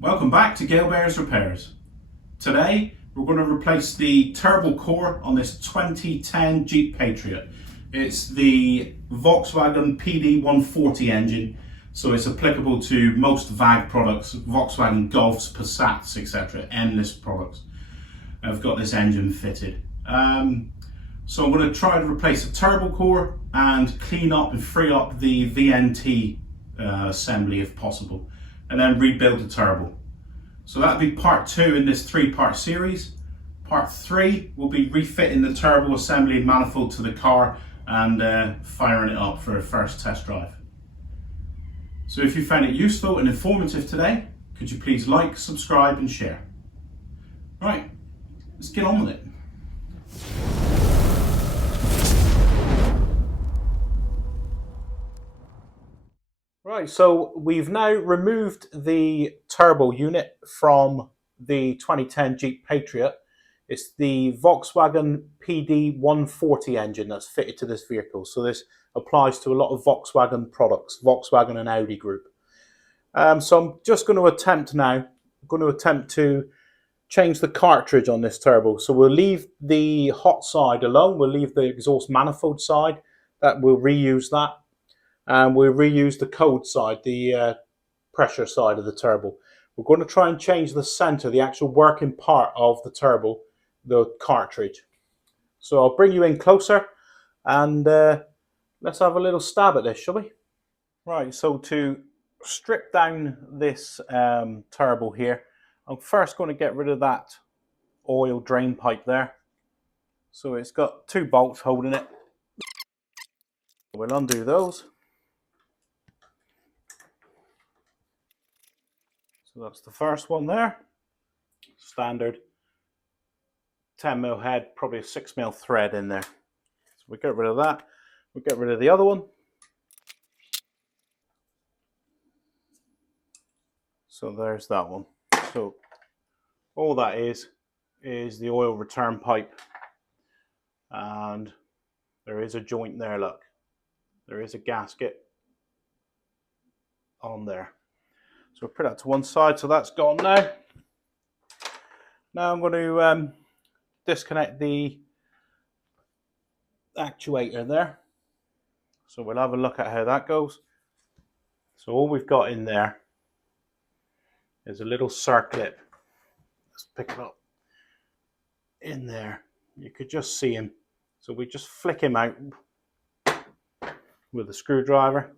Welcome back to Gale Bear's Repairs. Today we're going to replace the turbo core on this 2010 Jeep Patriot. It's the Volkswagen PD140 engine, so it's applicable to most VAG products, Volkswagen Golfs, Passats, etc. Endless products have got this engine fitted. So I'm going to try to replace the turbo core and clean up and free up the VNT assembly if possible, and then rebuild the turbo. So that'll be part 2 in this 3-part series. Part 3 will be refitting the turbo assembly and manifold to the car and firing it up for a first test drive. So if you found it useful and informative today, could you please like, subscribe and share. Right, let's get on with it. Right, so we've now removed the turbo unit from the 2010 Jeep Patriot. It's the Volkswagen PD140 engine that's fitted to this vehicle. So this applies to a lot of Volkswagen products, Volkswagen and Audi group. So I'm just going to attempt to change the cartridge on this turbo. So we'll leave the hot side alone. We'll leave the exhaust manifold side. We'll reuse that. And we'll reuse the cold side, the pressure side of the turbo. We're going to try and change the center, the actual working part of the turbo, the cartridge. So I'll bring you in closer and let's have a little stab at this, shall we? Right, so to strip down this turbo here, I'm first going to get rid of that oil drain pipe there. So it's got 2 bolts holding it. We'll undo those. So that's the first one there. Standard 10mm head, probably a 6mm thread in there. So we get rid of that. We'll get rid of the other one. So there's that one. So all that is the oil return pipe. And there is a joint there, look. There is a gasket on there. So we'll put that to one side, so that's gone now. Now I'm going to disconnect the actuator there. So we'll have a look at how that goes. So all we've got in there is a little circlip. Let's pick it up. In there, you could just see him. So we just flick him out with a screwdriver.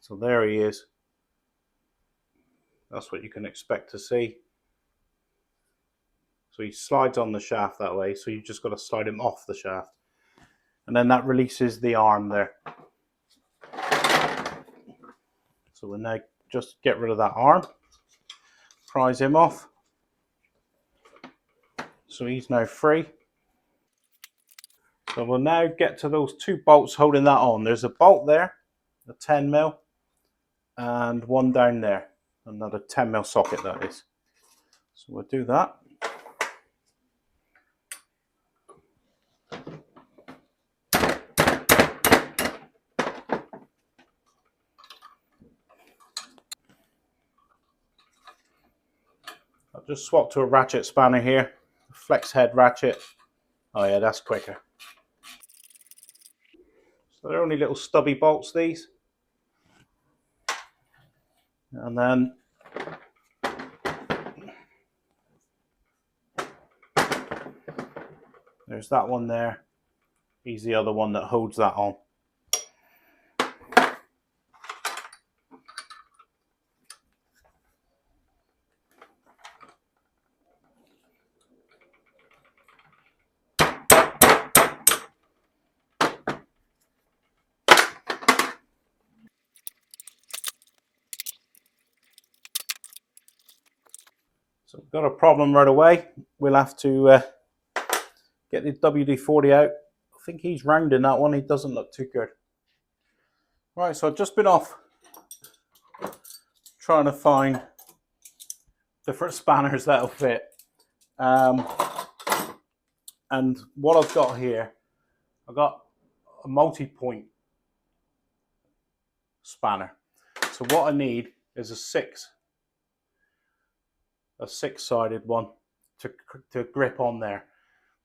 So there he is. That's what you can expect to see. So he slides on the shaft that way, so you've just got to slide him off the shaft. And then that releases the arm there. So we'll now just get rid of that arm. Prise him off. So he's now free. So we'll now get to those 2 bolts holding that on. There's a bolt there, a 10mm. And one down there, another 10mm socket that is. So we'll do that. I'll just swap to a ratchet spanner here, flex head ratchet. Oh yeah, that's quicker. So they're only little stubby bolts, these. And then there's that one there. He's the other one that holds that on. So we've got a problem right away. We'll have to get the WD-40 out. I think he's rounding that one. He doesn't look too good. Right, so I've just been off trying to find different spanners that'll fit. And what I've got here, I've got a multi-point spanner. So what I need is a six-sided one to grip on there.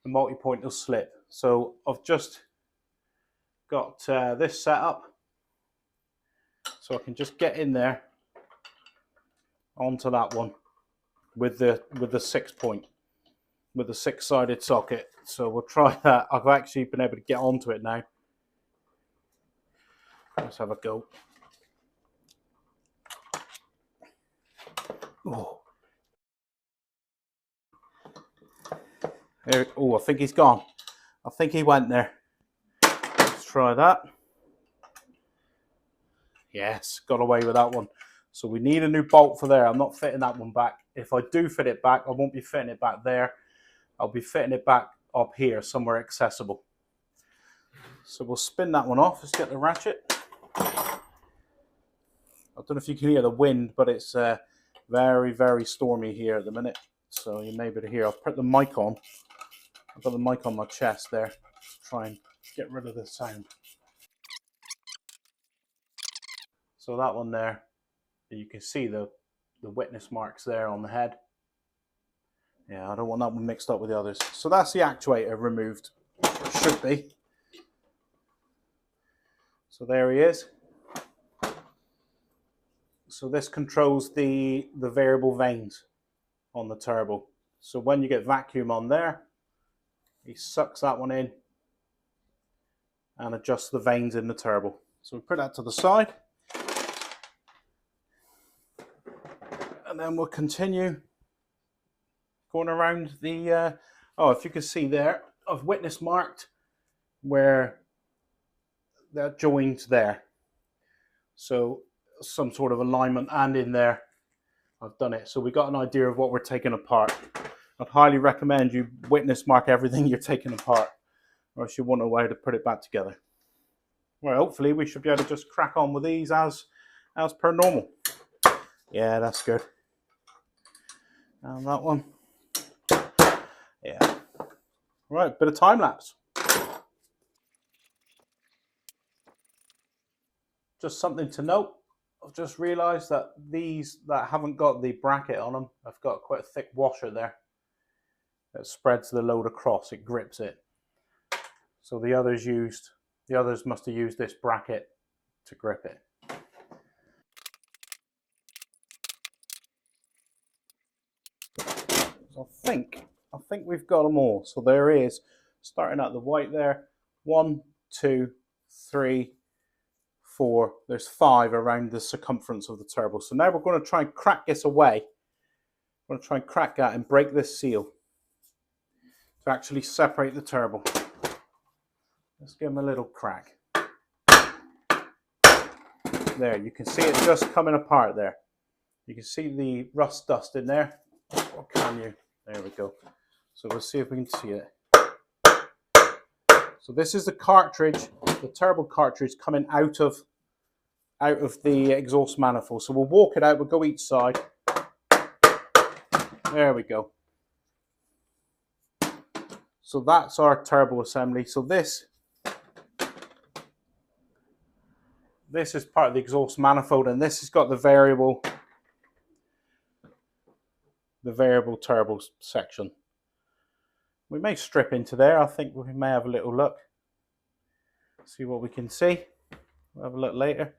The multi-point will slip. So I've just got this set up, so I can just get in there onto that one with the 6 point, with the six-sided socket. So we'll try that. I've actually been able to get onto it now. Let's have a go. Oh, I think he's gone. I think he went there. Let's try that. Yes, got away with that one. So we need a new bolt for there. I'm not fitting that one back. If I do fit it back, I won't be fitting it back there. I'll be fitting it back up here, somewhere accessible. So we'll spin that one off. Let's get the ratchet. I don't know if you can hear the wind, but it's very, very stormy here at the minute. So you may be able to hear. I'll put the mic on. I've got the mic on my chest there. Try and get rid of the sound. So that one there, you can see the witness marks there on the head. Yeah, I don't want that one mixed up with the others. So that's the actuator removed. It should be. So there he is. So this controls the variable vanes on the turbo. So when you get vacuum on there, he sucks that one in and adjusts the vanes in the turbo. So we put that to the side. And then we'll continue going around the, if you can see there, I've witness marked where they're joined there. So some sort of alignment, and in there I've done it. So we got an idea of what we're taking apart. I'd highly recommend you witness mark everything you're taking apart, or else you won't know how to put it back together. Well, hopefully we should be able to just crack on with these as per normal. Yeah, that's good. And that one. Yeah. Right, bit of time lapse. Just something to note. I've just realised that these that haven't got the bracket on them, I've got quite a thick washer there that spreads the load across. It grips it. So the others must have used this bracket to grip it. So I think we've got them all. So there is, starting at the white there, 1, 2, 3, 4. There's 5 around the circumference of the turbo. So now we're going to try and crack this away. I'm going to try and crack that and break this seal to actually separate the turbo. Let's give them a little crack. There, you can see it just coming apart there. You can see the rust dust in there. Or can you? There we go. So we'll see if we can see it. So this is the cartridge, the turbo cartridge coming out of the exhaust manifold. So we'll walk it out, we'll go each side. There we go. So that's our turbo assembly. So this is part of the exhaust manifold, and this has got the variable turbo section. We may strip into there. I think we may have a little look. See what we can see. We'll have a look later.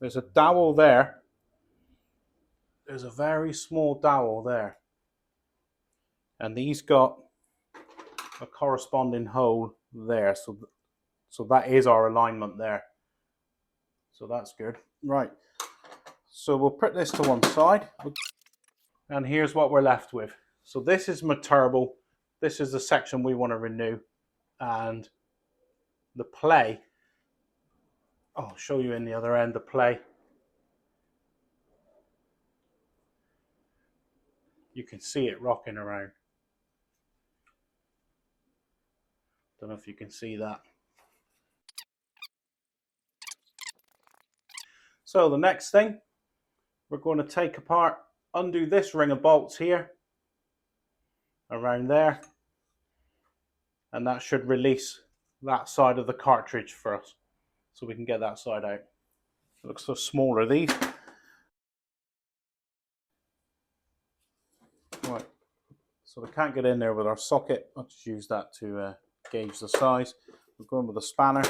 There's a dowel there. There's a very small dowel there. And these got a corresponding hole there. So that is our alignment there. So that's good. Right. So we'll put this to one side. And here's what we're left with. So this is my turbo. This is the section we want to renew. And the play, I'll show you in the other end, the play. You can see it rocking around. Don't know if you can see that. So the next thing, we're going to take apart, undo this ring of bolts here, around there, and that should release that side of the cartridge for us, so we can get that side out. Looks so smaller, these. Right, so we can't get in there with our socket. I'll just use that to gauge the size. We're going with a spanner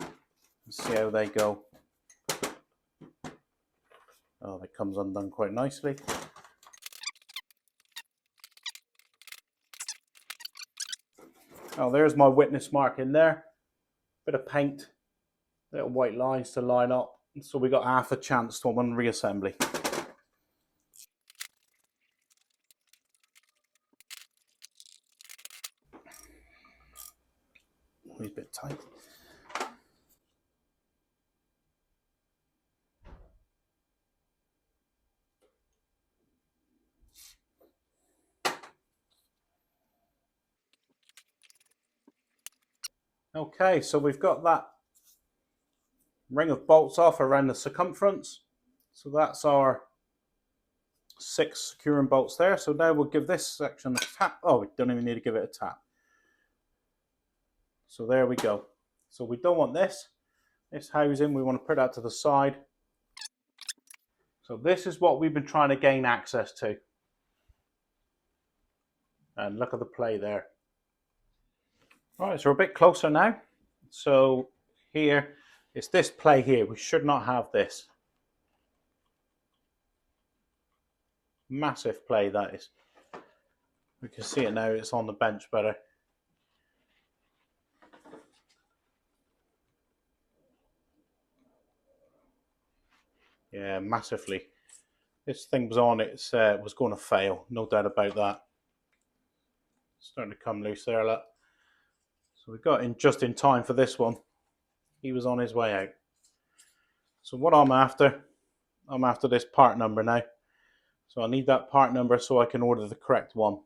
and see how they go. Oh, that comes undone quite nicely. Oh, there's my witness mark in there. Bit of paint, little white lines to line up. So we got half a chance to one reassembly. A bit tight. Okay, so we've got that ring of bolts off around the circumference. So that's our 6 securing bolts there. So now we'll give this section a tap. Oh, we don't even need to give it a tap. So there we go. So we don't want this housing. We want to put that to the side. So this is what we've been trying to gain access to. And look at the play there. All right, so we're a bit closer now. So here, it's this play here. We should not have this. Massive play that is. We can see it now, it's on the bench better. Yeah, massively. This thing was on, it was going to fail, no doubt about that. Starting to come loose there, look. So we got in just in time for this one. He was on his way out. So what I'm after this part number now. So I need that part number so I can order the correct one.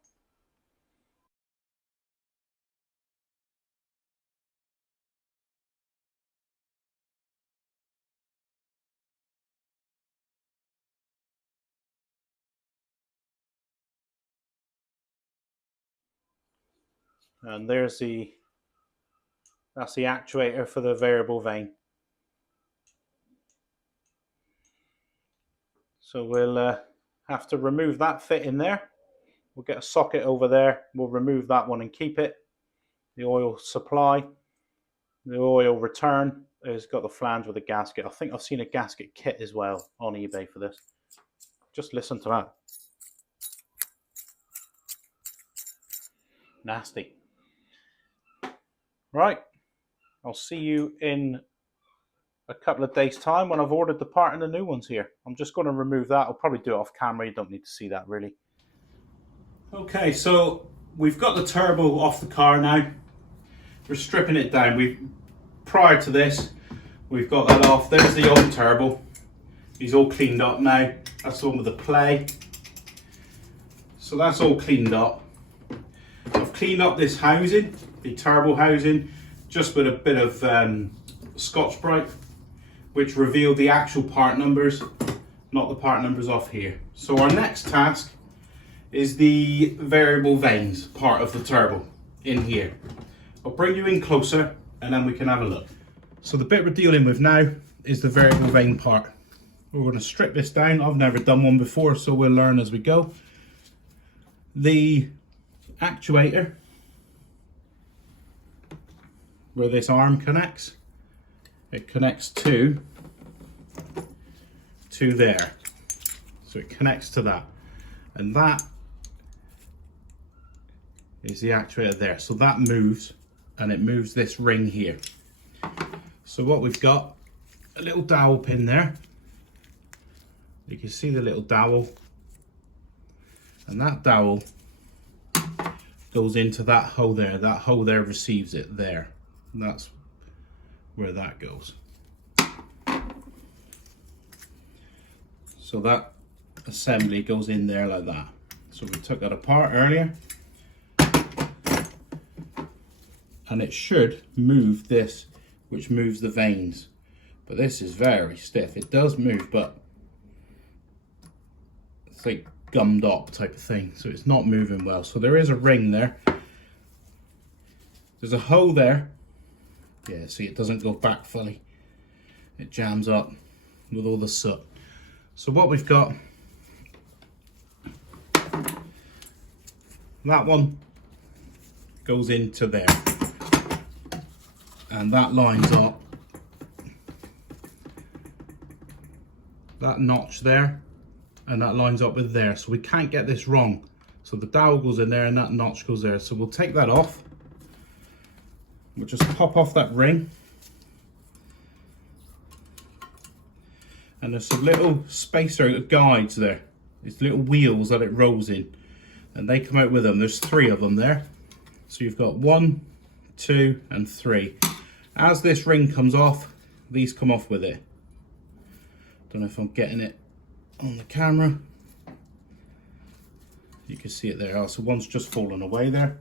And that's the actuator for the variable vane. So we'll have to remove that fit in there. We'll get a socket over there. We'll remove that one and keep it. The oil supply, the oil return has got the flange with a gasket. I think I've seen a gasket kit as well on eBay for this. Just listen to that. Nasty. Right, I'll see you in a couple of days time when I've ordered the part and the new ones here. I'm just going to remove that. I'll probably do it off camera. You don't need to see that really. Okay, so we've got the turbo off the car now. We're stripping it down. Prior to this, we've got that off. There's the old turbo. He's all cleaned up now. That's the one with the play. So that's all cleaned up. I've cleaned up this housing, the turbo housing, just with a bit of Scotch-Brite, which revealed the actual part numbers, not the part numbers off here. So our next task is the variable vanes part of the turbo in here. I'll bring you in closer and then we can have a look. So the bit we're dealing with now is the variable vane part. We're going to strip this down. I've never done one before, so we'll learn as we go. The actuator, where this arm connects, it connects to there. So it connects to that. And that is the actuator there. So that moves, and it moves this ring here. So what we've got, a little dowel pin there. You can see the little dowel, and that dowel goes into that hole there. That hole there receives it there. And that's where that goes. So that assembly goes in there like that. So we took that apart earlier, and it should move this, which moves the vanes. But this is very stiff. It does move, but it's like gummed up type of thing, so it's not moving well. So there is a ring there. There's a hole there. Yeah, see, it doesn't go back fully. It jams up. with all the soot. So what we've got, that one goes into there, and that lines up that notch there, and that lines up with there, so we can't get this wrong. So the dowel goes in there and that notch goes there. So we'll take that off. We'll just pop off that ring. And there's some little spacer guides there. These little wheels that it rolls in. And they come out with them. There's 3 of them there. So you've got 1, 2, and 3. As this ring comes off, these come off with it. Don't know if I'm getting it on the camera. You can see it there. Oh, so one's just fallen away there.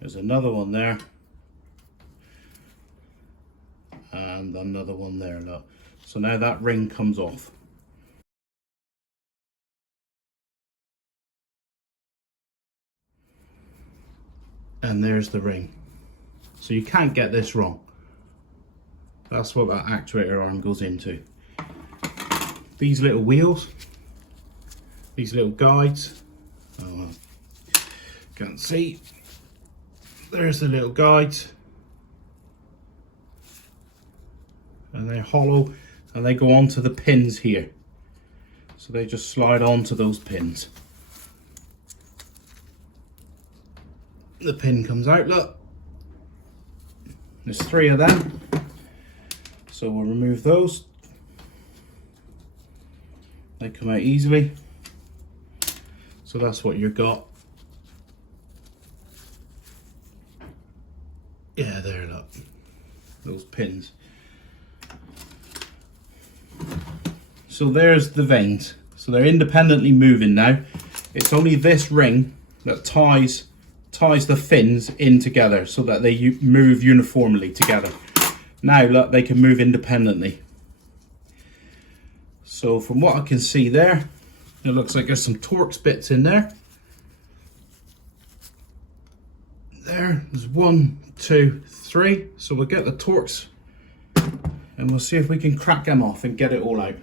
There's another one there. And another one there, look. So now that ring comes off. And there's the ring. So you can't get this wrong. That's what that actuator arm goes into. These little wheels, these little guides, oh well, can't see. There's the little guides. And they're hollow, and they go onto the pins here. So they just slide onto those pins. The pin comes out, look. There's 3 of them. So we'll remove those. They come out easily. So that's what you've got. Yeah, there, look. Those pins. So there's the vanes. So they're independently moving now. It's only this ring that ties the fins in together so that they move uniformly together. Now look, they can move independently. So from what I can see there, it looks like there's some Torx bits in there. There's 1, 2, 3. So we'll get the Torx and we'll see if we can crack them off and get it all out.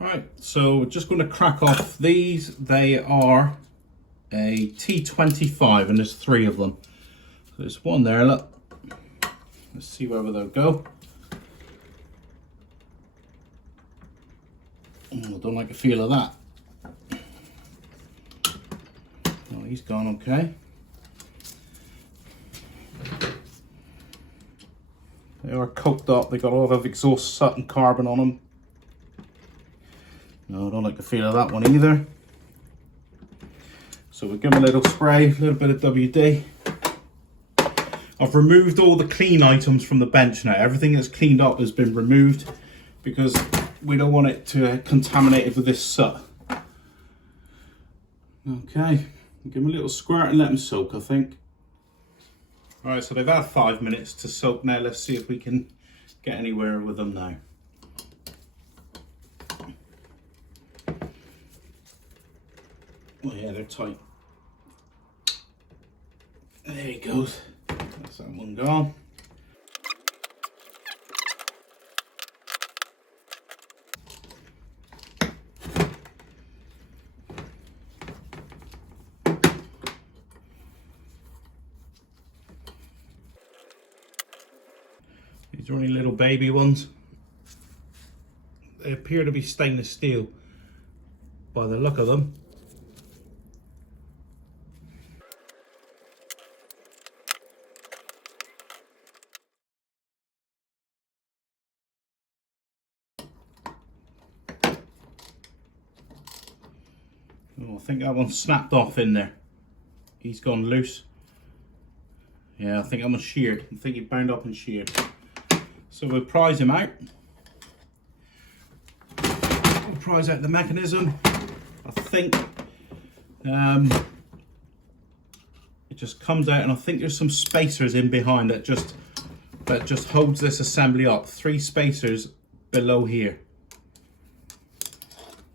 Right, so we're just going to crack off these. They are a T25 and there's 3 of them. So there's one there, look. Let's see where they'll go. Oh, I don't like the feel of that. Oh, he's gone okay. They are coked up. They got a lot of exhaust soot and carbon on them. No, I don't like the feel of that one either. So we'll give them a little spray, a little bit of WD. I've removed all the clean items from the bench now. Everything that's cleaned up has been removed because we don't want it to contaminate it with this soot. Okay, give them a little squirt and let them soak, I think. All right, so they've had 5 minutes to soak now. Let's see if we can get anywhere with them now. Oh yeah, they're tight. There he goes. That's that one gone. These are only little baby ones. They appear to be stainless steel by the look of them. Oh, I think that one snapped off in there. He's gone loose. Yeah, I think that one's sheared. I think he bound up and sheared. So we'll prise him out. We'll prise out the mechanism. I think it just comes out, and I think there's some spacers in behind that just holds this assembly up. 3 spacers below here.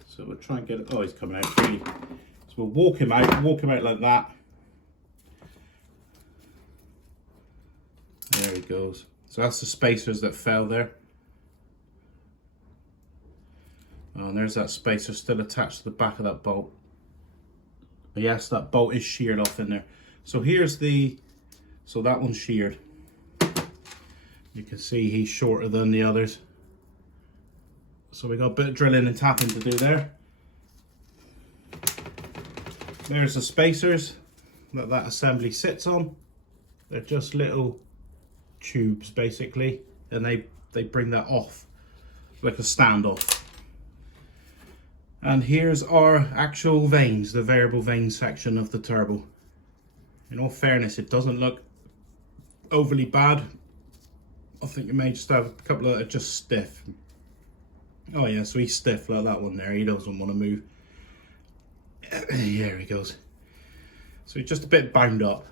So we'll try and get it. Oh, he's coming out freely. So we'll walk him out like that. There he goes. So that's the spacers that fell there. Oh, and there's that spacer still attached to the back of that bolt. But yes, that bolt is sheared off in there. So here's the, so that one's sheared. You can see he's shorter than the others. So we got a bit of drilling and tapping to do there. There's the spacers that that assembly sits on. They're just little tubes basically, and they bring that off like a standoff. And here's our actual vanes, the variable vane section of the turbo. In all fairness, it doesn't look overly bad. I think you may just have a couple that are just stiff. Oh yeah, so he's stiff like that one there. He doesn't want to move. There he goes. So he's just a bit bound up.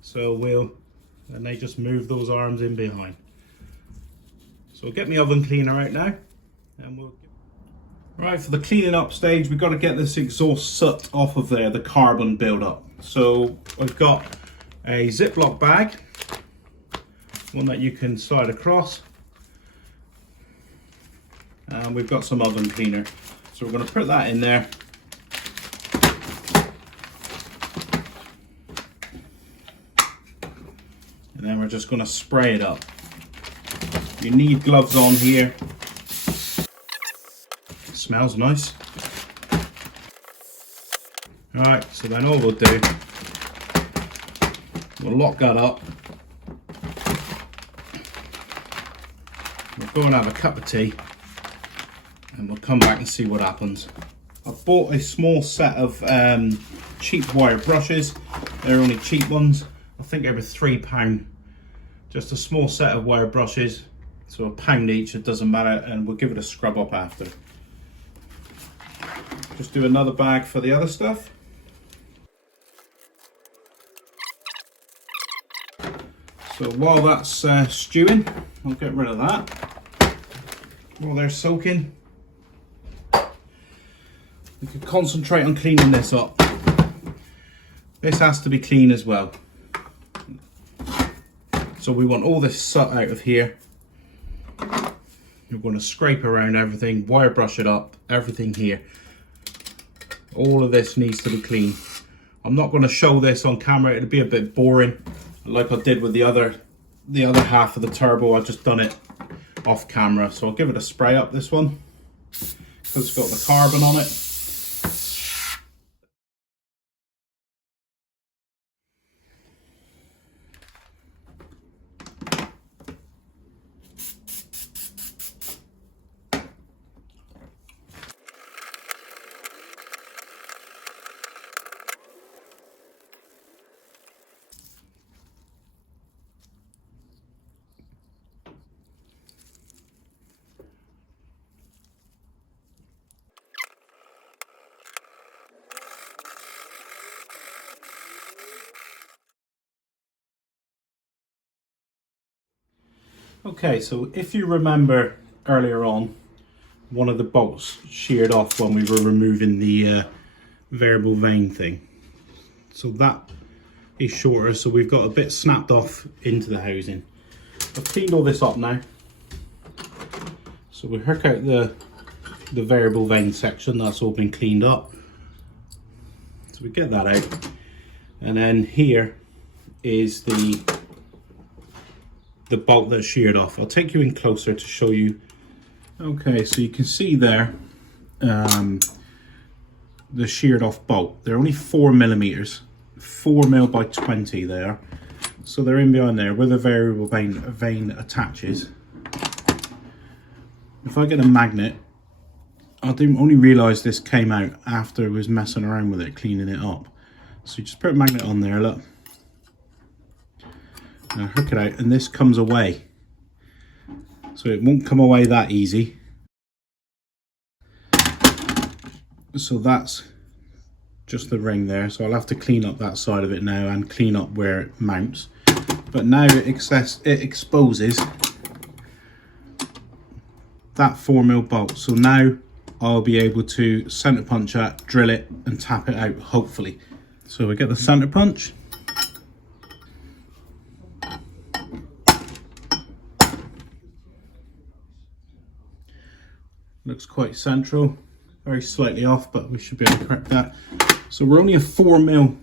So and they just move those arms in behind. So we'll get my oven cleaner out now, and we'll. Right, for the cleaning up stage, we've got to get this exhaust soot off of there, the carbon buildup. So I've got a Ziploc bag, one that you can slide across, and we've got some oven cleaner. So we're going to put that in there. And then we're just going to spray it up. You need gloves on here. Smells nice. Alright, so then all we'll do, we'll lock that up. We'll go and have a cup of tea, and we'll come back and see what happens. I've bought a small set of cheap wire brushes. They're only cheap ones. I think they were £3. Just a small set of wire brushes, so £1 each, it doesn't matter, and we'll give it a scrub up after. Just do another bag for the other stuff. So while that's stewing, I'll get rid of that. While they're soaking, we can concentrate on cleaning this up. This has to be clean as well. So we want all this soot out of here. We're going to scrape around everything, wire brush it up, everything here. All of this needs to be clean. I'm not going to show this on camera, it'll be a bit boring. Like I did with the other half of the turbo, I've just done it off camera. So I'll give it a spray up, this one, because it's got the carbon on it. Okay, so if you remember earlier on, one of the bolts sheared off when we were removing the variable vane thing. So that is shorter, so we've got a bit snapped off into the housing. I've cleaned all this up now. So we hook out the variable vane section, that's all been cleaned up. So we get that out. And then here is the bolt that's sheared off. I'll take you in closer to show you. Okay, so you can see there the sheared off bolt. They're only 4mm, 4mm by 20 there. So they're in behind there where the variable vane attaches. If I get a magnet, I didn't only realise this came out after I was messing around with it, cleaning it up. So you just put a magnet on there, look. Now hook it out, and this comes away. So it won't come away that easy. So that's just the ring there. So I'll have to clean up that side of it now and clean up where it mounts. But now it exposes that 4mm bolt. So now I'll be able to center punch that, drill it and tap it out, hopefully. So we get the center punch. looks quite central, very slightly off, but we should be able to correct that. So we're only a 4mm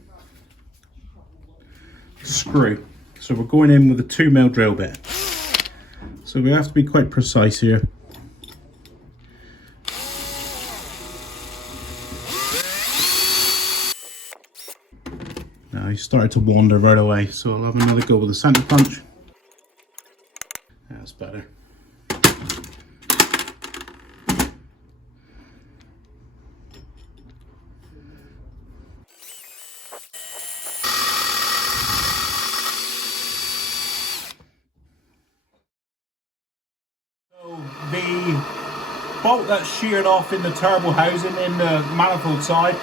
screw, so we're going in with a 2mm drill bit, so we have to be quite precise here. Now he started to wander right away, so I'll have another go with the centre punch. That's better. The bolt that's sheared off in the turbo housing in the manifold side,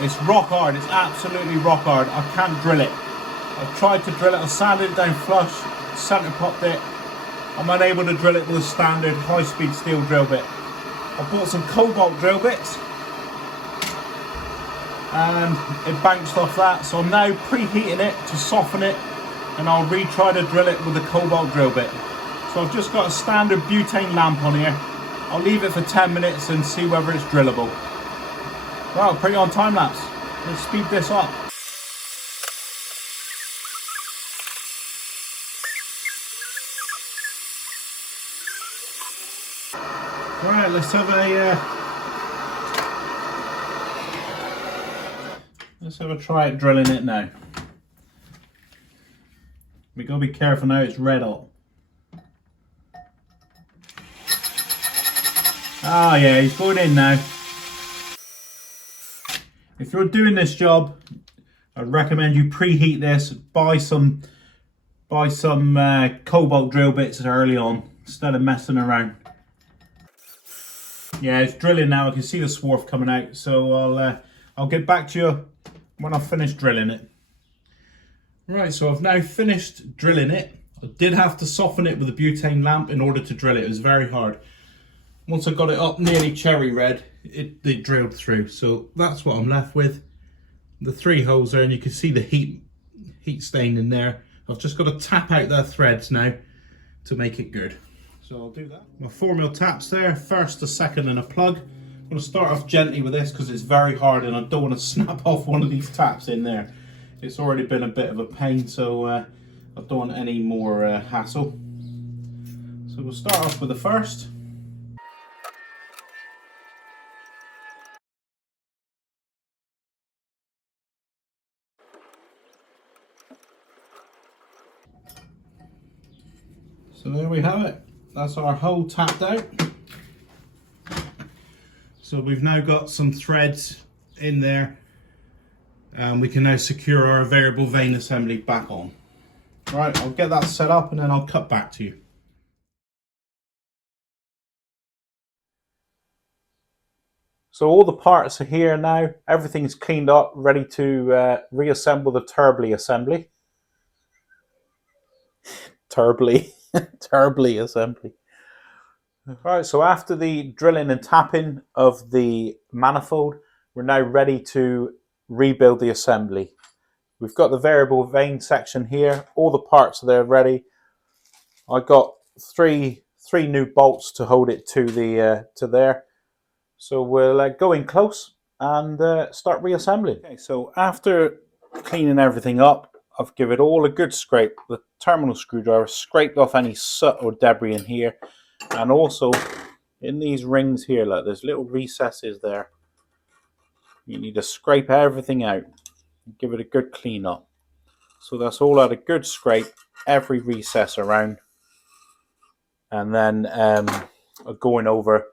it's rock hard, it's absolutely rock hard. I can't drill it. I've tried to drill it, I sanded it down flush, centre popped it. I'm unable to drill it with a standard high-speed steel drill bit. I bought some cobalt drill bits and it bounced off that, so I'm now preheating it to soften it, and I'll retry to drill it with a cobalt drill bit. So I've just got a standard butane lamp on here. I'll leave it for 10 minutes and see whether it's drillable. Well, pretty on time lapse. Let's speed this up. Right, let's have a try at drilling it now. We gotta be careful now, it's red hot. Ah yeah, he's going in now. If you're doing this job, I'd recommend you preheat this, buy some cobalt drill bits early on instead of messing around. Yeah, it's drilling now. I can see the swarf coming out, so I'll get back to you when I've finished drilling it. Right, so I've now finished drilling it. I did have to soften it with a butane lamp in order to drill it. It was very hard. Once I got it up nearly cherry red, it drilled through. So that's what I'm left with. The 3 holes there, and you can see the heat stain in there. I've just got to tap out their threads now to make it good. So I'll do that. My 4mm taps there, first, a second and a plug. I'm going to start off gently with this because it's very hard and I don't want to snap off one of these taps in there. It's already been a bit of a pain, so I don't want any more hassle. So we'll start off with the first. So there we have it. That's our hole tapped out. So we've now got some threads in there, and we can now secure our variable vane assembly back on. Right, I'll get that set up and then I'll cut back to you. So all the parts are here now. Everything's cleaned up, ready to reassemble the turbly assembly. Turbly assembly. Alright, so after the drilling and tapping of the manifold, we're now ready to rebuild the assembly. We've got the variable vane section here. All the parts are there ready. I got three new bolts to hold it to there. So we'll go in close and start reassembling. Okay, so after cleaning everything up, I've given it all a good scrape. The terminal screwdriver scraped off any soot or debris in here, and also in these rings here, like there's little recesses there. You need to scrape everything out and give it a good clean up. So that's all had a good scrape, every recess around, and then going over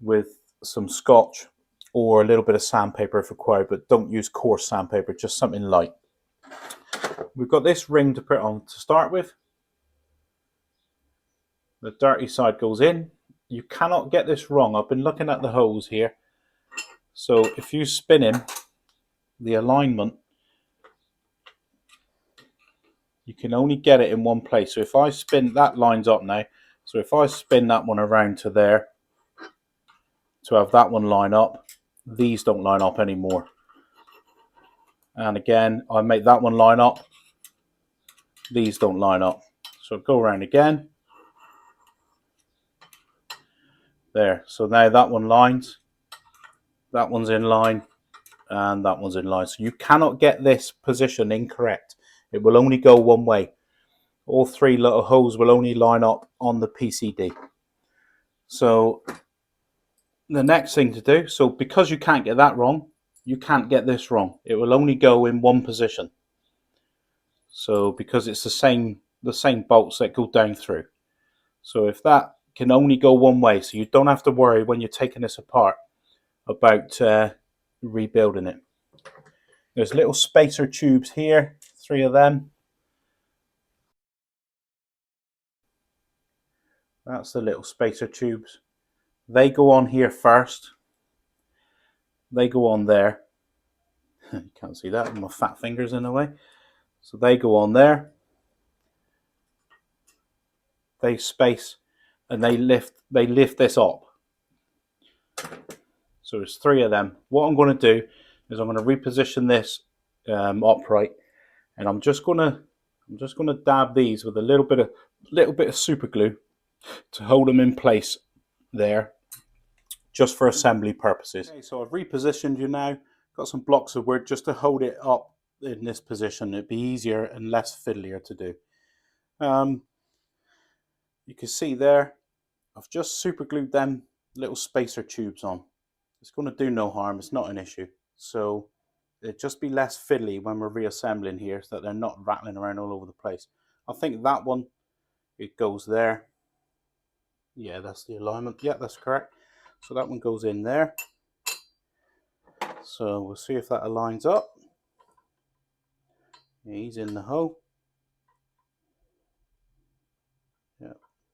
with some scotch or a little bit of sandpaper if required, but don't use coarse sandpaper, just something light. We've got this ring to put on to start with. The dirty side goes in. You cannot get this wrong. I've been looking at the holes here. So if you spin in the alignment, you can only get it in one place. So if I spin, that lines up now. So if I spin that one around to there, to have that one line up, these don't line up anymore. And again, I make that one line up, these don't line up. So go around again. There, so now that one lines, that one's in line, and that one's in line. So you cannot get this position incorrect. It will only go one way. All three little holes will only line up on the PCD. So the next thing to do, so because you can't get that wrong, you can't get this wrong. It will only go in one position. So because it's the same bolts that go down through. So if that can only go one way, so you don't have to worry when you're taking this apart about rebuilding it. There's little spacer tubes here, 3 of them. That's the little spacer tubes. They go on here first. They go on there. You can't see that, my fat fingers in the way. So they go on there. They space and they lift this up. So there's 3 of them. What I'm going to do is I'm going to reposition this upright, and I'm just going to dab these with a little bit of super glue to hold them in place there, just for assembly purposes. Okay, so I've repositioned you now. Got some blocks of wood just to hold it up in this position. It'd be easier and less fiddlier to do. You can see there, I've just super glued them little spacer tubes on. It's going to do no harm. It's not an issue. So it'd just be less fiddly when we're reassembling here, so that they're not rattling around all over the place. I think that one, it goes there. Yeah, that's the alignment. Yeah, that's correct. So that one goes in there. So we'll see if that aligns up. Yeah, he's in the hole.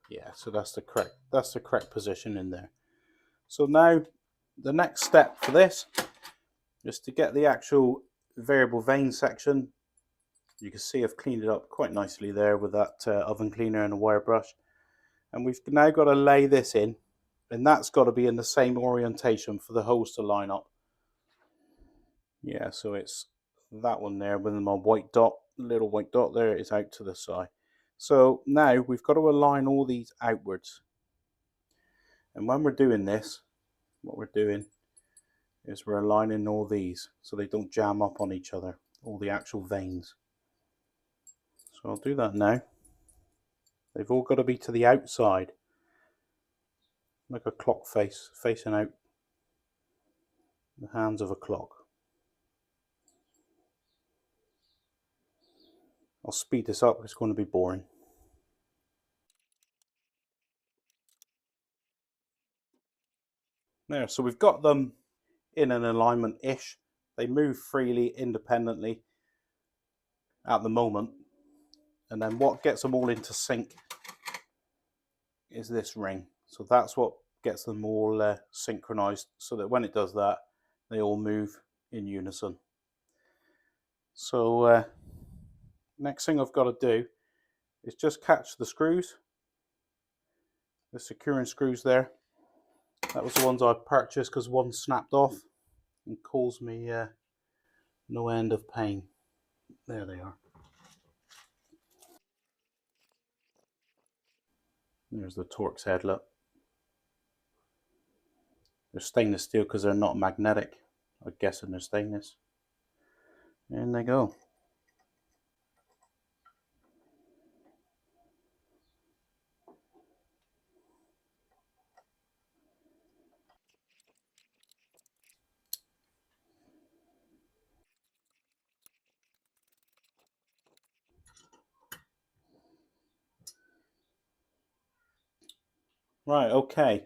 Yeah, so that's the correct position in there. So now the next step for this is to get the actual variable vane section. You can see I've cleaned it up quite nicely there with that oven cleaner and a wire brush. And we've now got to lay this in, and that's got to be in the same orientation for the holes to line up. Yeah, so it's that one there with my white dot, little white dot there, is out to the side. So now we've got to align all these outwards. And when we're doing this, what we're doing is we're aligning all these so they don't jam up on each other, all the actual vanes. So I'll do that now. They've all got to be to the outside, like a clock face, facing out the hands of a clock. I'll speed this up, it's going to be boring. There, so we've got them in an alignment-ish. They move freely, independently at the moment. And then what gets them all into sync is this ring. So that's what gets them all synchronized, so that when it does that, they all move in unison. So next thing I've got to do is just catch the screws, the securing screws there. That was the ones I purchased because one snapped off and caused me no end of pain. There they are. There's the Torx headlet. They're stainless steel because they're not magnetic. I'm guessing they're stainless. In they go. Right, okay.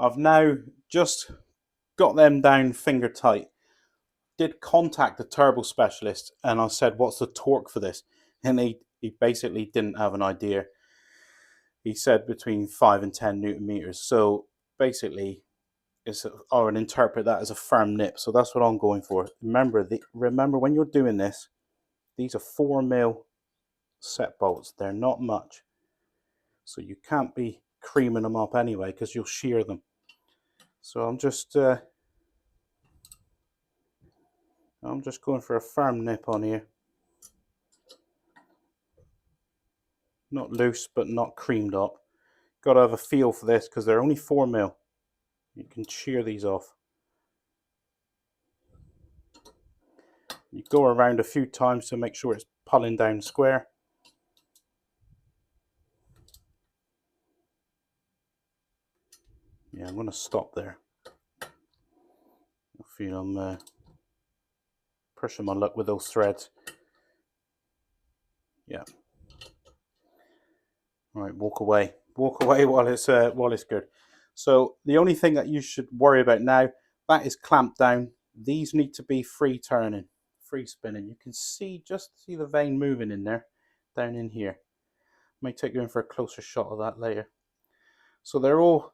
I've now just got them down finger tight. Did contact the turbo specialist and I said, what's the torque for this? And he basically didn't have an idea. He said between 5 and 10 Newton meters. So basically, I would interpret that as a firm nip. So that's what I'm going for. Remember when you're doing this, these are 4mm set bolts. They're not much. So you can't be creaming them up anyway because you'll shear them. So I'm just going for a firm nip on here. Not loose, but not creamed up. Got to have a feel for this because they're only 4mm. You can shear these off. You go around a few times to make sure it's pulling down square. Yeah, I'm going to stop there. I feel I'm pushing my luck with those threads. Yeah. All right, walk away. Walk away while it's good. So the only thing that you should worry about now, that is clamped down. These need to be free turning, free spinning. You can see, just see the vane moving in there, down in here. May take you in for a closer shot of that later. So they're all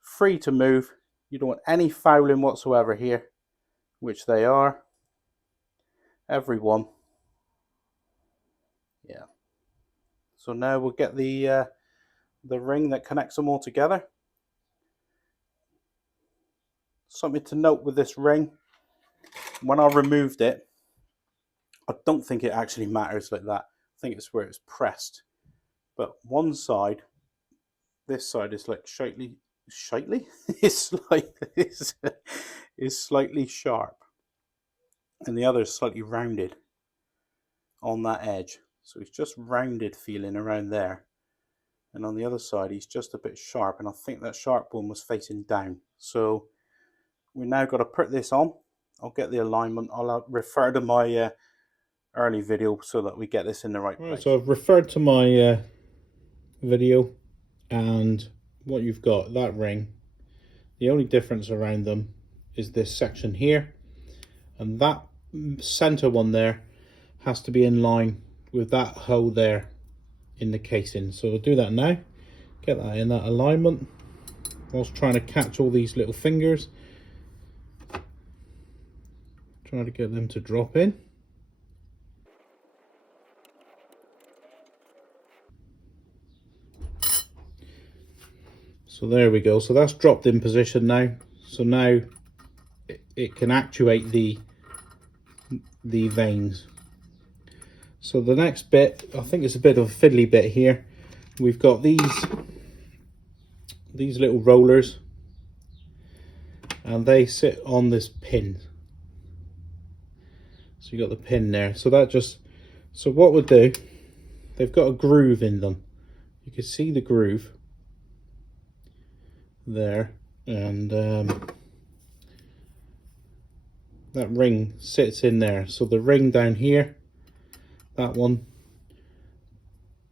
free to move. You don't want any fouling whatsoever here, which they are. Every one. Yeah. So now we'll get the ring that connects them all together. Something to note with this ring, when I removed it, I don't think it actually matters like that. I think it's where it's pressed. But one side, this side is like slightly it's like this is slightly sharp, and the other is slightly rounded on that edge. So he's just rounded feeling around there, and on the other side he's just a bit sharp, and I think that sharp one was facing down. So we now got to put this on. I'll get the alignment. I'll refer to my early video so that we get this in the right place. So I've referred to my video, and what you've got, that ring, the only difference around them is this section here, and that center one there has to be in line with that hole there in the casing. So we'll do that now, get that in that alignment whilst trying to catch all these little fingers, trying to get them to drop in. So there we go. So that's dropped in position now. So now it can actuate the vanes. So the next bit, I think it's a bit of a fiddly bit here. We've got these little rollers, and they sit on this pin. So you got the pin there. So that just, so what we'll do, they've got a groove in them. You can see the groove there, and that ring sits in there. So the ring down here, that one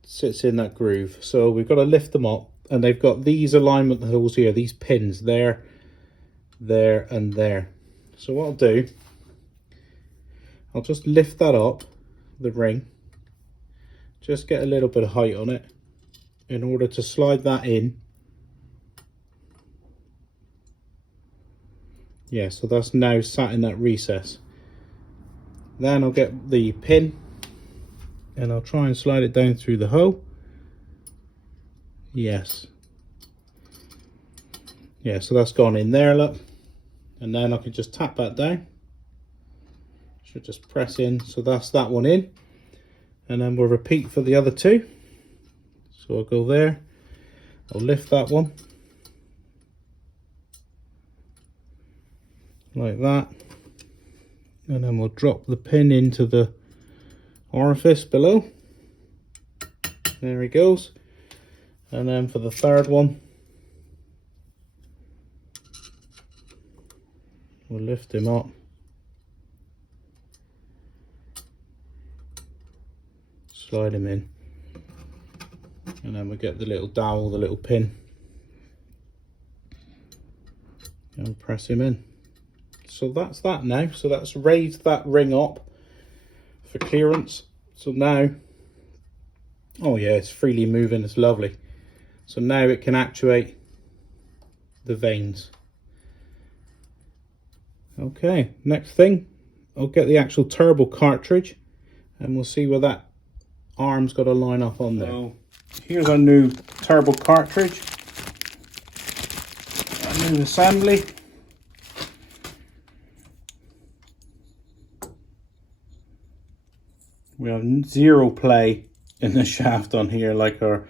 sits in that groove. So we've got to lift them up, and they've got these alignment holes here, these pins there, there and there. So what I'll do, I'll just lift that up, the ring, just get a little bit of height on it in order to slide that in. Yeah, so that's now sat in that recess. Then I'll get the pin and I'll try and slide it down through the hole. Yes. Yeah, so that's gone in there, look. And then I can just tap that down. Should just press in, so that's that one in. And then we'll repeat for the other two. So I'll go there, I'll lift that one. Like that, and then we'll drop the pin into the orifice below. There he goes. And then for the third one, we'll lift him up, slide him in, and then we'll get the little dowel, the little pin, and press him in. So that's that now. So that's raised that ring up for clearance. So now, oh yeah, it's freely moving, it's lovely. So now it can actuate the vanes. Okay, next thing, I'll get the actual turbo cartridge, and we'll see where that arm's got to line up on there. So here's our new turbo cartridge, a new assembly. We have zero play in the shaft on here like our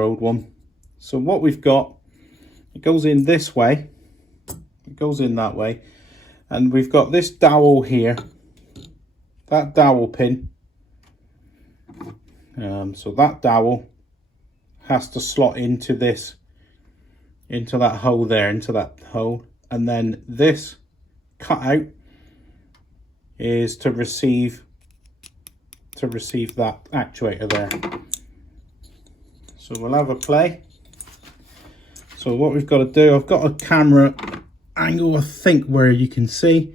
old one. So what we've got, it goes in this way, It goes in that way. And we've got this dowel here, that dowel pin. So that dowel has to slot into this, into that hole there, into that hole. And then this cutout is to receive that actuator there. So we'll have a play. So what we've got to do, I've got a camera angle, I think, where you can see.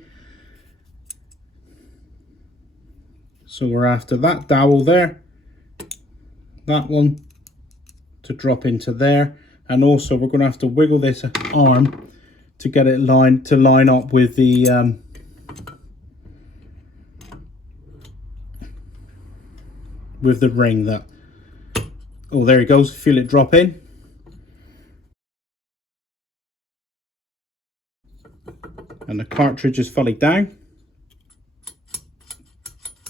So we're after that dowel there, that one to drop into there, and also we're going to have to wiggle this arm to get it line up with the ring. That, oh, there it goes, feel it drop in. And the cartridge is fully down.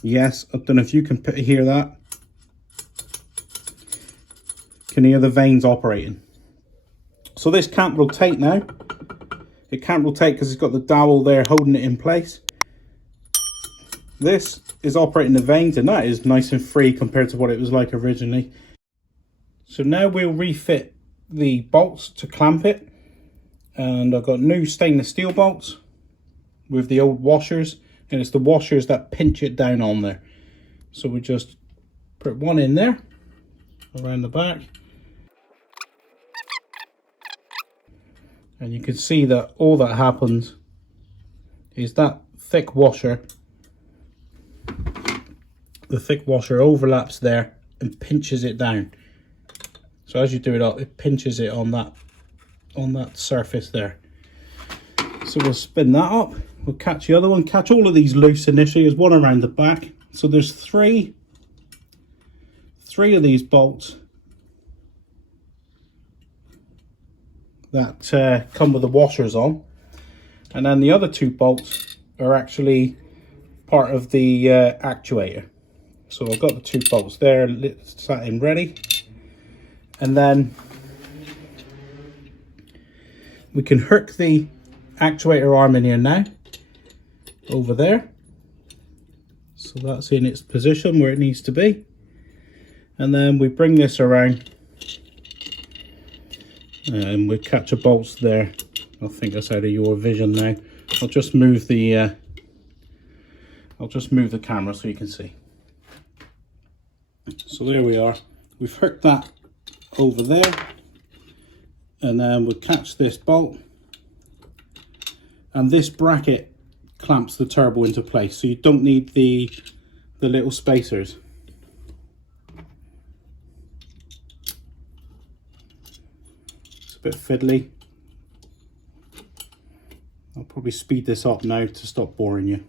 Yes, I don't know if you can hear that. Can hear the vanes operating. So this can't rotate now. It can't rotate because it's got the dowel there holding it in place. This is operating the vanes, and that is nice and free compared to what it was like originally. So now we'll refit the bolts to clamp it. And I've got new stainless steel bolts with the old washers, and it's the washers that pinch it down on there. So we just put one in there around the back, and you can see that all that happens is that thick washer, the thick washer overlaps there and pinches it down. So as you do it up, it pinches it on that surface there. So we'll spin that up, we'll catch the other one, catch all of these loose initially. There's one around the back. So there's three of these bolts that come with the washers on, and then the other two bolts are actually part of the actuator. So I've got the two bolts there sat in ready, and then we can hook the actuator arm in here now, over there. So that's in its position where it needs to be. And then we bring this around and we catch the bolts there. I think that's out of your vision now. I'll just move the camera so you can see. So there we are. We've hooked that over there, and then we'll catch this bolt, and this bracket clamps the turbo into place, so you don't need the little spacers. It's a bit fiddly. I'll probably speed this up now to stop boring you.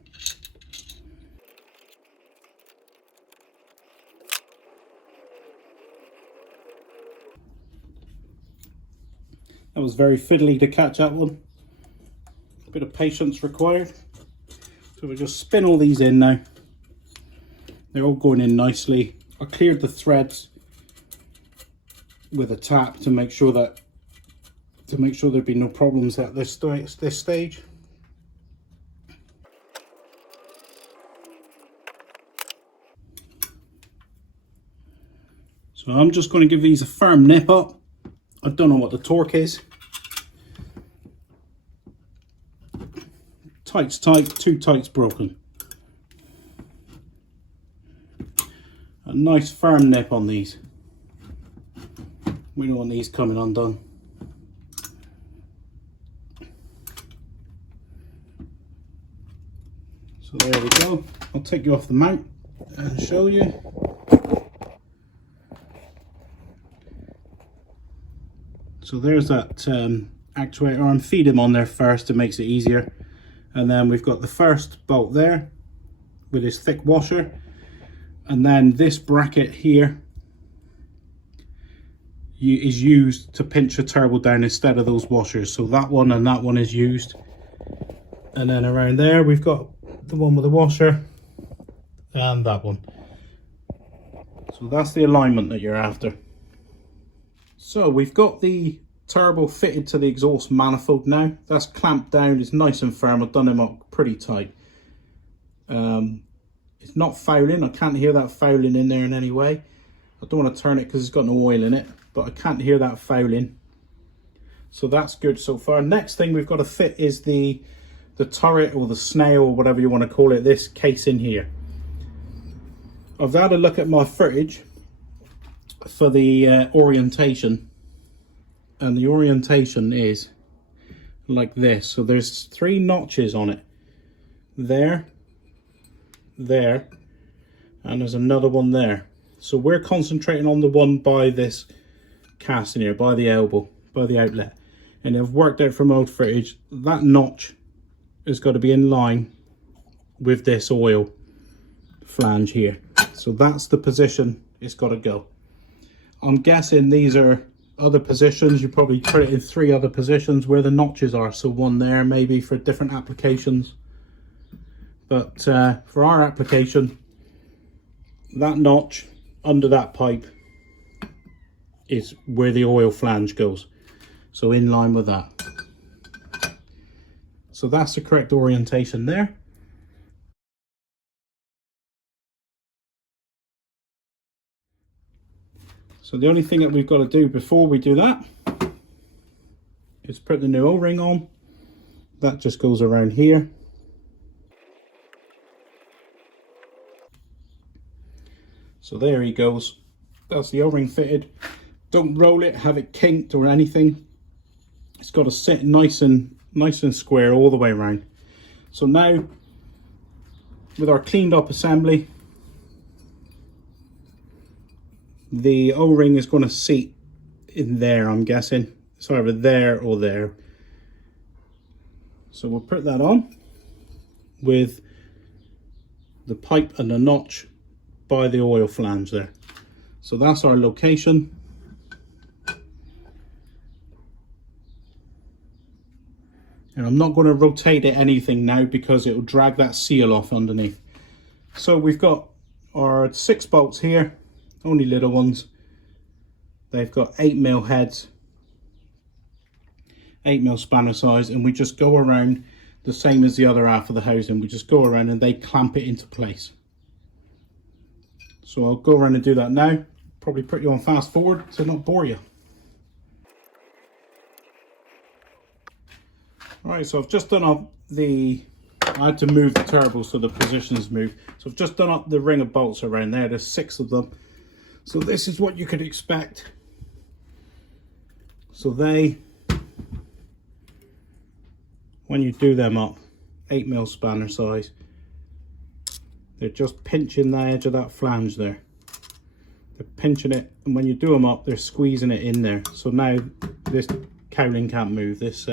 That was very fiddly to catch that one. A bit of patience required. So we'll just spin all these in now. They're all going in nicely. I cleared the threads with a tap to make sure there'd be no problems at this stage. So I'm just going to give these a firm nip up. I don't know what the torque is. Tight's tight, too tight's broken. A nice firm nip on these. We don't want these coming undone. So there we go. I'll take you off the mount and show you. So there's that actuator arm. Feed him on there first, it makes it easier. And then we've got the first bolt there with his thick washer. And then this bracket here is used to pinch the turbo down instead of those washers. So that one and that one is used. And then around there we've got the one with the washer and that one. So that's the alignment that you're after. So we've got the turbo fitted to the exhaust manifold now. That's clamped down, it's nice and firm. I've done them up pretty tight. It's not fouling, I can't hear that fouling in there in any way. I don't want to turn it because it's got no oil in it, but I can't hear that fouling. So that's good so far. Next thing we've got to fit is the turret or the snail or whatever you want to call it, this case in here. I've had a look at my footage for the orientation, and the orientation is like this. So there's 3 notches on it, there, and there's another one there. So we're concentrating on the one by this casting here, by the elbow, by the outlet. And I've worked out from old footage, that notch has got to be in line with this oil flange here. So that's the position it's got to go. I'm guessing these are other positions. You probably put it in 3 other positions where the notches are. So one there maybe for different applications. But for our application, that notch under that pipe is where the oil flange goes. So in line with that. So that's the correct orientation there. So the only thing that we've got to do before we do that is put the new O-ring on. That just goes around here. So there he goes. That's the O-ring fitted. Don't roll it, have it kinked or anything. It's got to sit nice and square all the way around. So now, with our cleaned up assembly, the O-ring is going to seat in there, I'm guessing. It's either there or there. So we'll put that on with the pipe and the notch by the oil flange there. So that's our location. And I'm not going to rotate it anything now because it will drag that seal off underneath. So we've got our 6 bolts here, only little ones. They've got 8mm heads, 8mm spanner size, and we just go around the same as the other half of the housing. We just go around and they clamp it into place. So I'll go around and do that now. Probably put you on fast forward to not bore you. Alright, so I've just done up I had to move the turbo so the positions move. So I've just done up the ring of bolts around there. There's 6 of them. So this is what you could expect. So when you do them up, 8mm spanner size, they're just pinching the edge of that flange there. They're pinching it, and when you do them up, they're squeezing it in there. So now this cowling can't move, this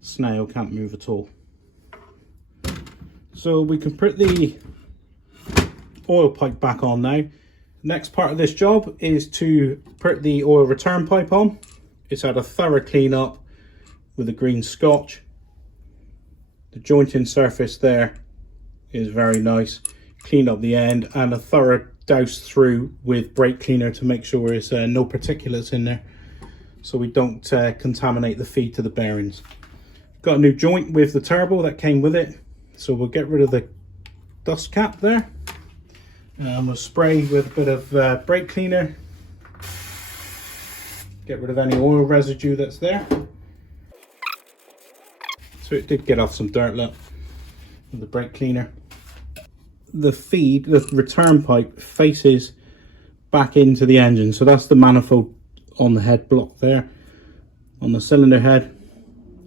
snail can't move at all. So we can put the oil pipe back on now. Next part of this job is to put the oil return pipe on. It's had a thorough clean up with a green scotch. The jointing surface there is very nice. Cleaned up the end and a thorough douse through with brake cleaner to make sure there's no particulates in there, so we don't contaminate the feed to the bearings. Got a new joint with the turbo that came with it, so we'll get rid of the dust cap there. We'll spray with a bit of brake cleaner, get rid of any oil residue that's there. So it did get off some dirt, look, with the brake cleaner. The return pipe faces back into the engine, so that's the manifold on the head block there, on the cylinder head,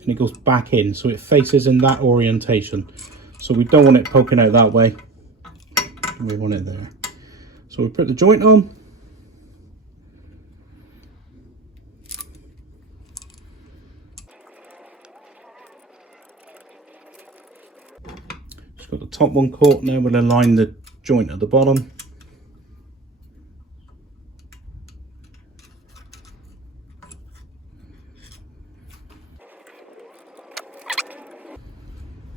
and it goes back in, so it faces in that orientation. So we don't want it poking out that way, we want it there. So we put the joint on. Got the top one caught. Now we'll align the joint at the bottom.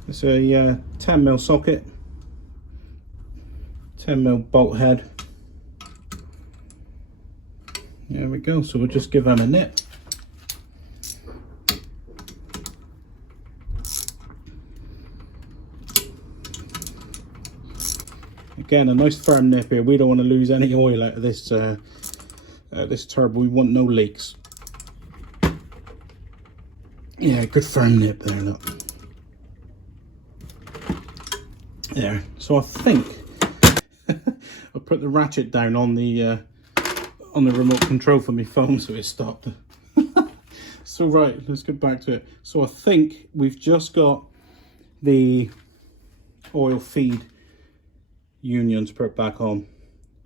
It's a 10mm socket, 10mm bolt head. There we go. So we'll just give them a nip. Again, a nice firm nip here. We don't want to lose any oil out of this turbo. We want no leaks. Yeah, good firm nip there, look. There. So I think I'll put the ratchet down on the remote control for my phone so it stopped. So right, let's get back to it. So I think we've just got the oil feed unions put back on.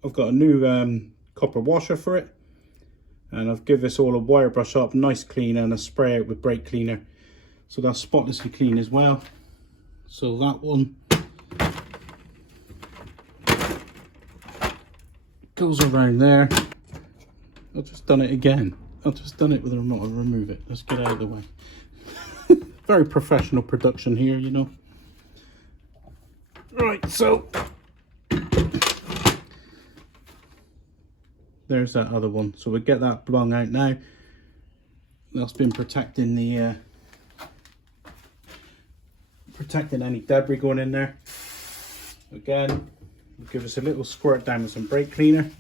I've got a new copper washer for it, and I've given this all a wire brush up, nice clean, and a spray out with brake cleaner, so that's spotlessly clean as well. So that one goes around there. I've just done it again. I've just done it with a remote. I'll remove it. Let's get out of the way. Very professional production here, you know. Right, so there's that other one. So we get that blown out now. That's been protecting the protecting any debris going in there. Again, we'll give us a little squirt down with some brake cleaner.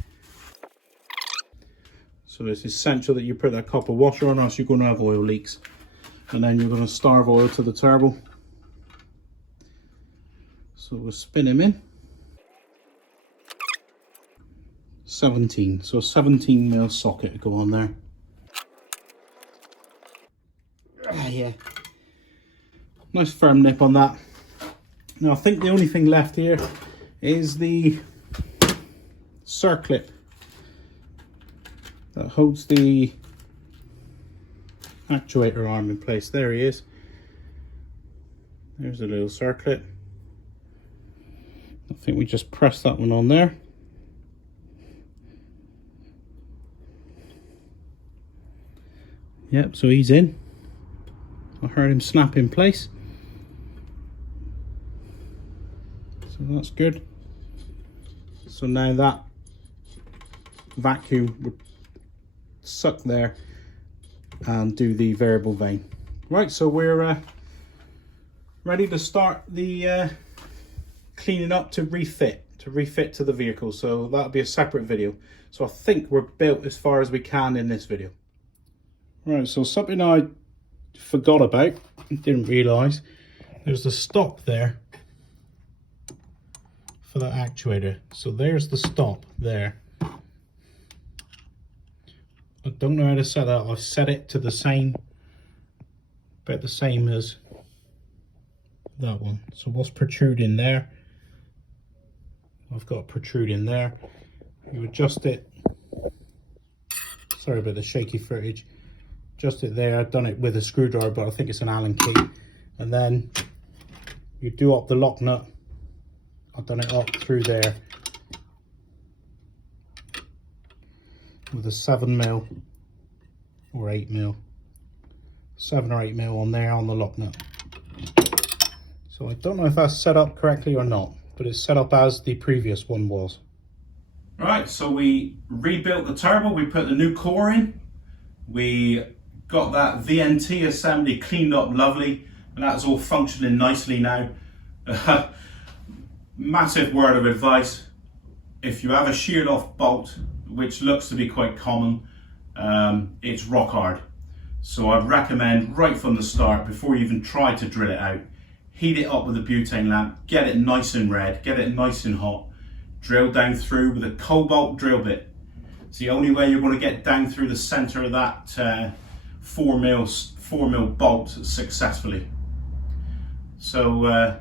So it's essential that you put that copper washer on, or else you're going to have oil leaks, and then you're going to starve oil to the turbo. So we'll spin him in. 17, so a 17mm socket to go on there. Yeah, nice firm nip on that. Now I think the only thing left here is the circlip that holds the actuator arm in place. There he is. There's a little circlip. I think we just press that one on there. Yep, so he's in. I heard him snap in place. So that's good. So now that vacuum would suck there and do the variable vane. Right, so we're ready to start the cleaning up to refit to the vehicle. So that'll be a separate video. So I think we're built as far as we can in this video. Right, so something I forgot about, didn't realise, there's the stop there for that actuator. So there's the stop there. I don't know how to set that. I've set it to the same, about the same as that one. So what's protruding there? I've got protruding there. You adjust it. Sorry about the shaky footage. Adjust it there. I've done it with a screwdriver, but I think it's an Allen key. And then you do up the lock nut. I've done it up through there with a 7mm or 8mm. 7 or 8mm on there on the lock nut. So I don't know if that's set up correctly or not, but it's set up as the previous one was. Right, so we rebuilt the turbo. We put the new core in. We got that VNT assembly cleaned up lovely, and that's all functioning nicely now. Massive word of advice: if you have a sheared off bolt, which looks to be quite common, it's rock hard. So I'd recommend right from the start, before you even try to drill it out, heat it up with a butane lamp, get it nice and red, get it nice and hot, drill down through with a cobalt drill bit. It's the only way you're going to get down through the center of that 4mm bolt successfully. So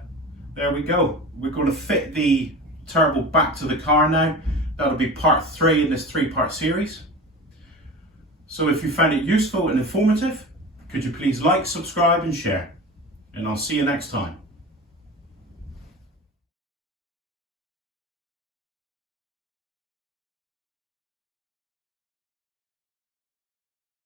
there we go. We're going to fit the turbo back to the car now. That'll be part 3 in this 3-part series. So if you found it useful and informative, could you please like, subscribe and share? And I'll see you next time.